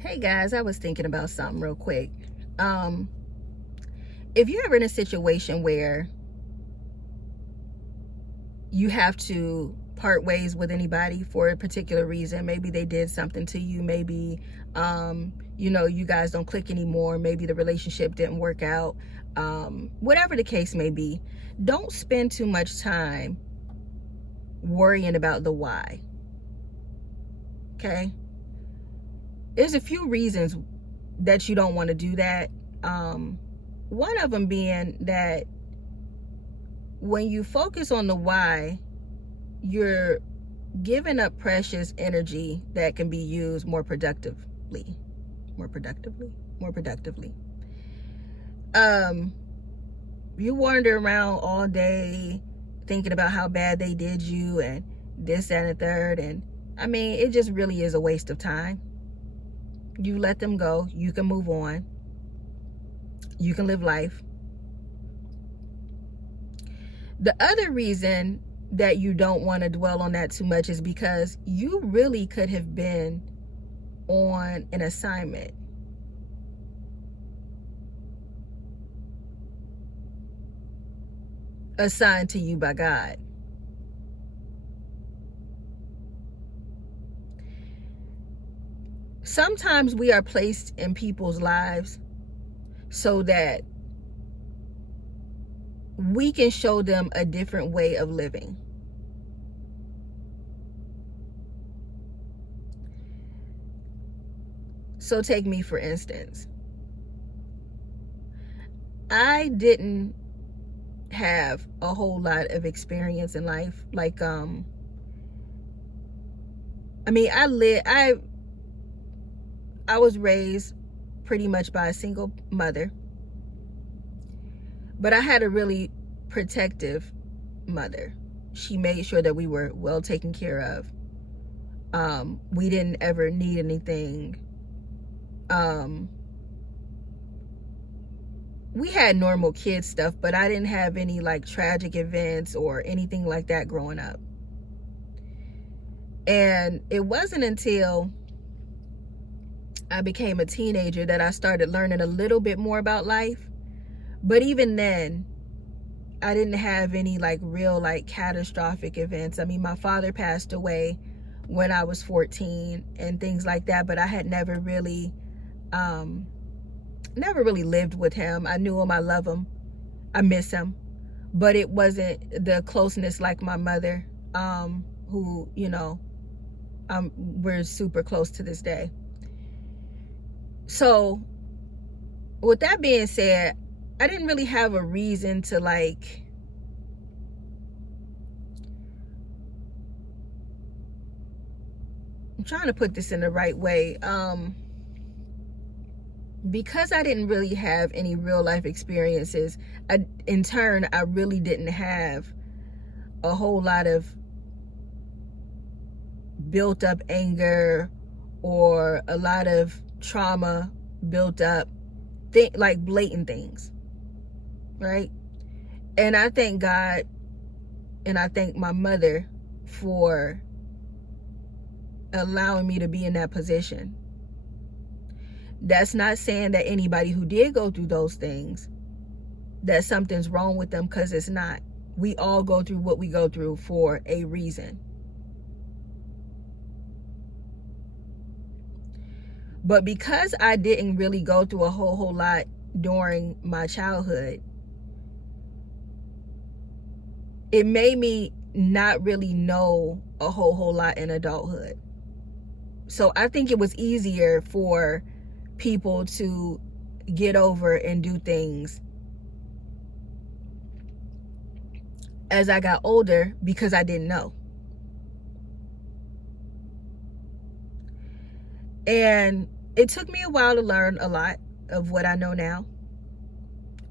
Hey guys, I was thinking about something real quick. Um, if you're ever in a situation where you have to part ways with anybody for a particular reason, maybe they did something to you, maybe you guys don't click anymore, maybe the relationship didn't work out, whatever the case may be, don't spend too much time worrying about the why. Okay? There's a few reasons that you don't want to do that. One of them being that when you focus on the why, you're giving up precious energy that can be used more productively. More productively? More productively. You wander around all day thinking about how bad they did you and this, that, and the third. And I mean, it just really is a waste of time. You let them go. You can move on. You can live life. The other reason that you don't want to dwell on that too much is because you really could have been on an assignment. Assigned to you by God. Sometimes we are placed in people's lives so that we can show them a different way of living. So take me for instance. I didn't have a whole lot of experience in life. I was raised pretty much by a single mother, but I had a really protective mother. She made sure that we were well taken care of. We didn't ever need anything. We had normal kid stuff, but I didn't have any like tragic events or anything like that growing up. And it wasn't until I became a teenager that I started learning a little bit more about life. But even then, I didn't have any like real like catastrophic events. I mean, my father passed away when I was 14 and things like that, but I had never really lived with him. I knew him, I love him, I miss him, but it wasn't the closeness like my mother, who, we're super close to this day. So with that being said, I didn't really have a reason to like I'm trying to put this in the right way. Because I didn't really have any real life experiences, in turn, I really didn't have a whole lot of built up anger or a lot of trauma built up, like blatant things, right? And I thank God and I thank my mother for allowing me to be in that position. That's not saying that anybody who did go through those things, that something's wrong with them, because it's not. We all go through what we go through for a reason. But because I didn't really go through a whole lot during my childhood, it made me not really know a whole lot in adulthood. So I think it was easier for people to get over and do things as I got older because I didn't know. And it took me a while to learn a lot of what I know now.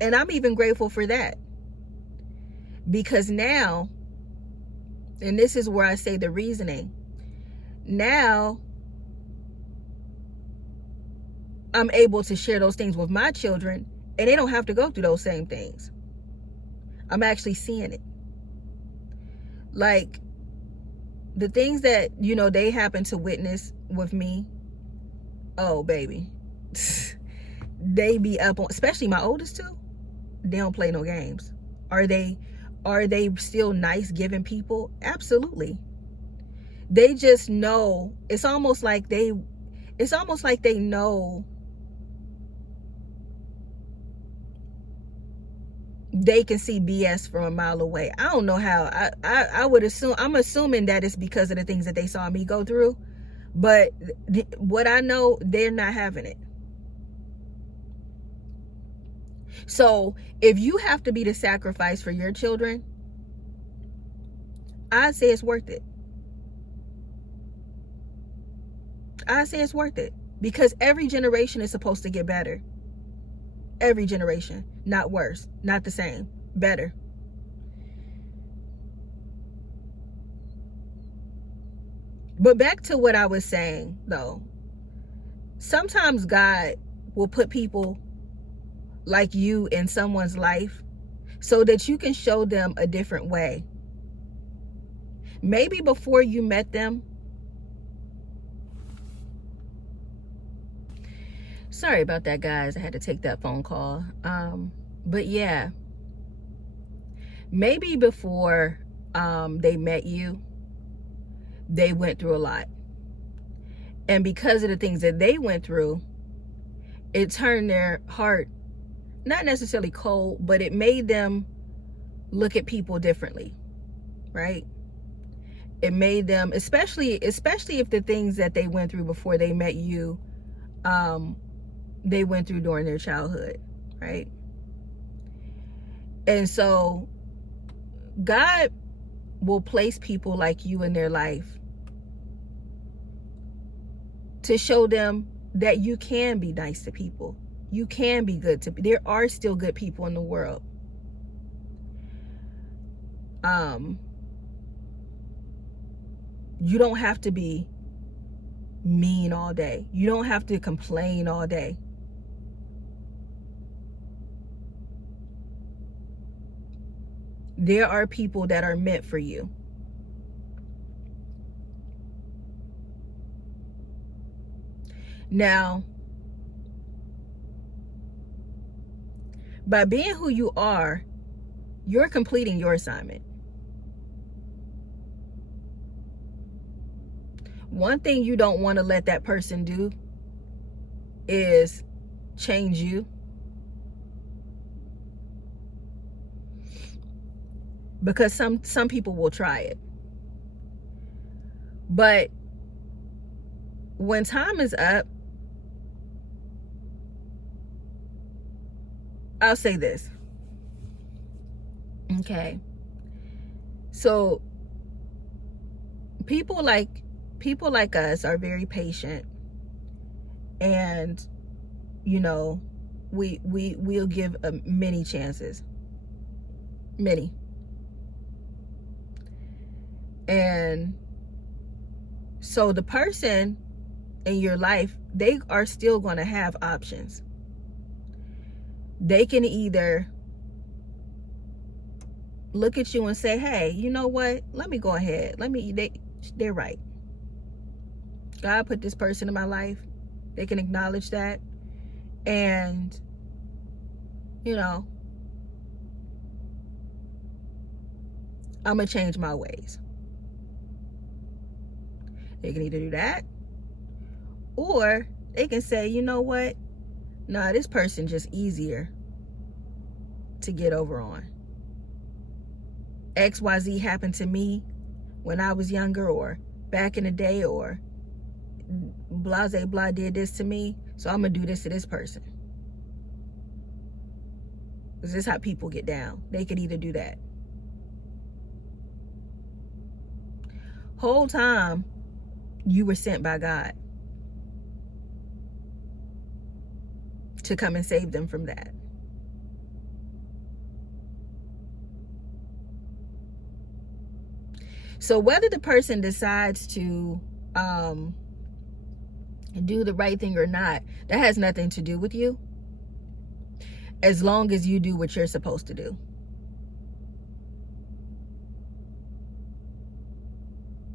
And I'm even grateful for that. Because now, and this is where I say the reasoning, now I'm able to share those things with my children and they don't have to go through those same things. I'm actually seeing it. Like the things that, they happen to witness with me, Oh, baby. They be up on, especially my oldest two, they don't play no games. Are they still nice giving people? Absolutely. They just know, it's almost like they know they can see BS from a mile away. I don't know how. I would assume, I'm assuming that it's because of the things that they saw me go through. But what I know, they're not having it. So if you have to be the sacrifice for your children, I'd say it's worth it. I say it's worth it, because every generation is supposed to get better. Every generation, not worse, not the same, better. But back to what I was saying though, sometimes God will put people like you in someone's life so that you can show them a different way. Maybe before you met them, sorry about that, guys, I had to take that phone call. But yeah, maybe before they met you, they went through a lot, and because of the things that they went through, it turned their heart not necessarily cold, but it made them look at people differently, right? It made them, especially if the things that they went through before they met you, they went through during their childhood, right? And so God will place people like you in their life to show them that you can be nice to people. You can be good to, there are still good people in the world. You don't have to be mean all day. You don't have to complain all day. There are people that are meant for you. Now, by being who you are, you're completing your assignment. One thing you don't want to let that person do is change you. Because some people will try it. But when time is up, I'll say this. Okay. So people like us are very patient, and you know, we'll give many chances. Many. And so the person in your life, they are still going to have options. They can either look at you and say, hey, you know what? Let me go ahead. They're right. God put this person in my life. They can acknowledge that. And, you know, I'm going to change my ways. They can either do that, or they can say, you know what? Nah, this person just easier to get over on. XYZ happened to me when I was younger, or back in the day, or blase blah did this to me, so I'm gonna do this to this person. This is how people get down. They could either do that. Whole time you were sent by God to come and save them from that. So whether the person decides to do the right thing or not, that has nothing to do with you, as long as you do what you're supposed to do.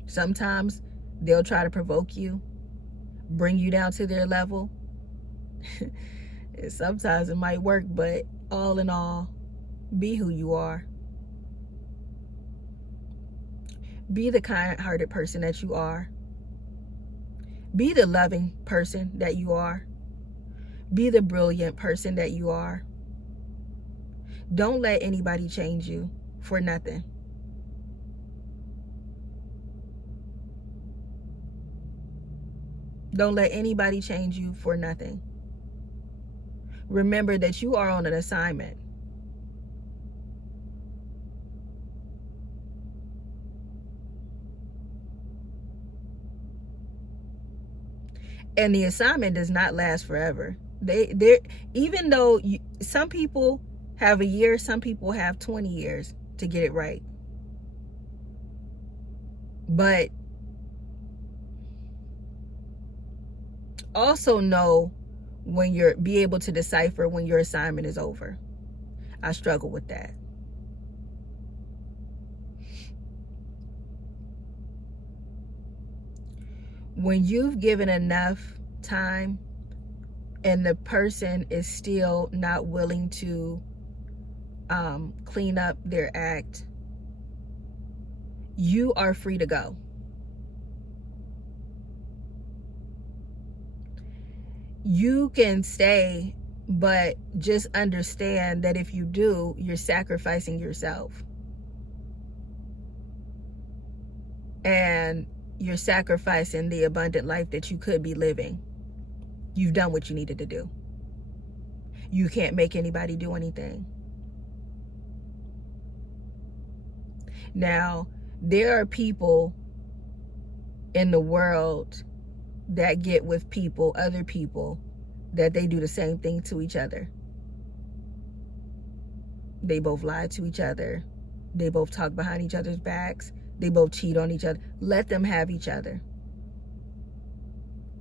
Sometimes they'll try to provoke you, bring you down to their level. Sometimes it might work, but all in all, be who you are. Be the kind-hearted person that you are. Be the loving person that you are. Be the brilliant person that you are. Don't let anybody change you for nothing. Don't let anybody change you for nothing. Remember that you are on an assignment. And the assignment does not last forever. Even though some people have a year, some people have 20 years to get it right. But also know be able to decipher when your assignment is over. I struggle with that. When you've given enough time and the person is still not willing to clean up their act, you are free to go. You can stay, but just understand that if you do, you're sacrificing yourself. And you're sacrificing the abundant life that you could be living. You've done what you needed to do. You can't make anybody do anything. Now, there are people in the world that get with people, other people, that they do the same thing to each other. They both lie to each other. They both talk behind each other's backs. They both cheat on each other. Let them have each other.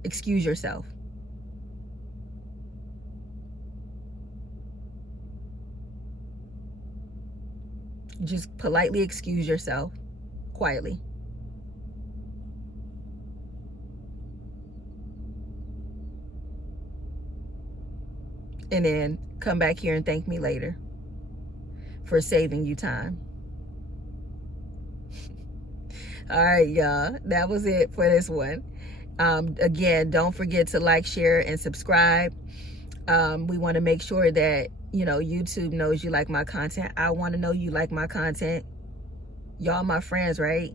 Excuse yourself. Just politely excuse yourself, quietly. And then come back here and thank me later for saving you time. All right, y'all. That was it for this one. Again, don't forget to like, share, and subscribe. We want to make sure that, YouTube knows you like my content. I want to know you like my content. Y'all my friends, right?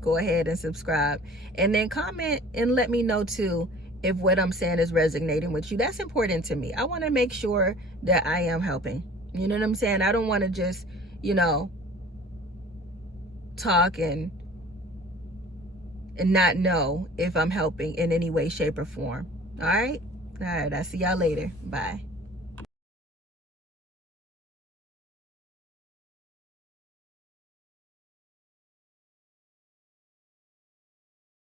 Go ahead and subscribe. And then comment and let me know, too, if what I'm saying is resonating with you. That's important to me. I want to make sure that I am helping. You know what I'm saying? I don't want to just, talk and not know if I'm helping in any way, shape, or form. All right? All right. I'll see y'all later. Bye.